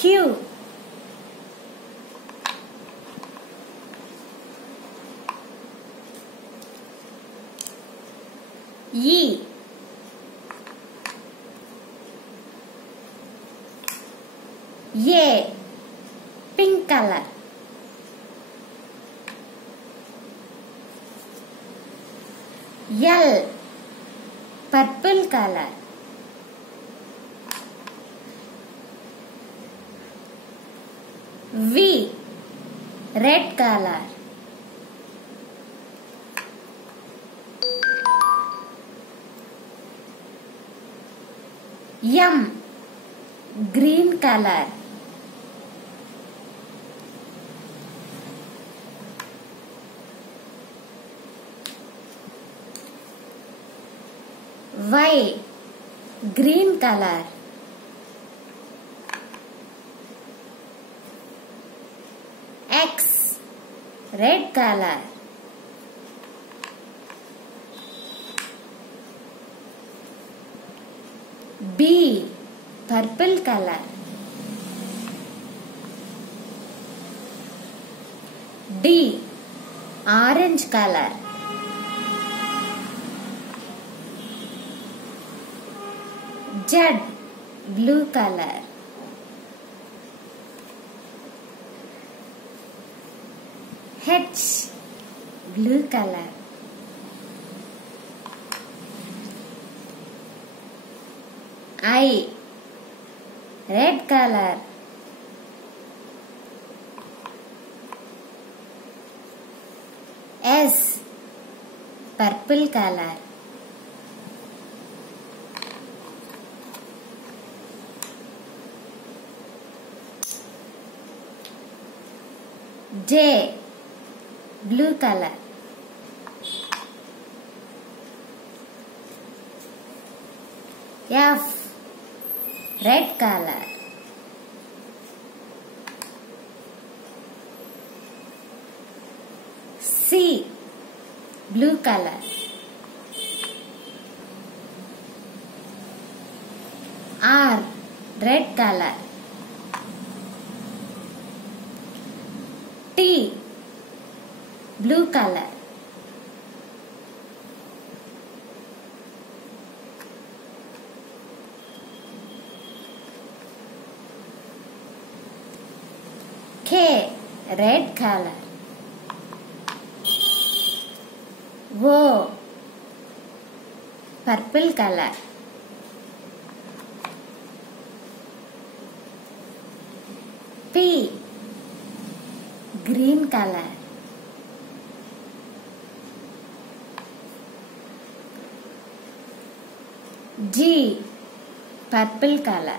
Q. E. A. Pink color. L. Purple color. V. Red color. M. Green color. Y. Green color. X. Red color. B. Purple color. D. Orange color. Z. Blue color. H. Blue color. I. Red color. S. Purple color. J. Blue color. F. Red color. C. Blue color. R. Red color. T. Blue color. K. Red color. O. Purple color. P. Green color. G. Purple color.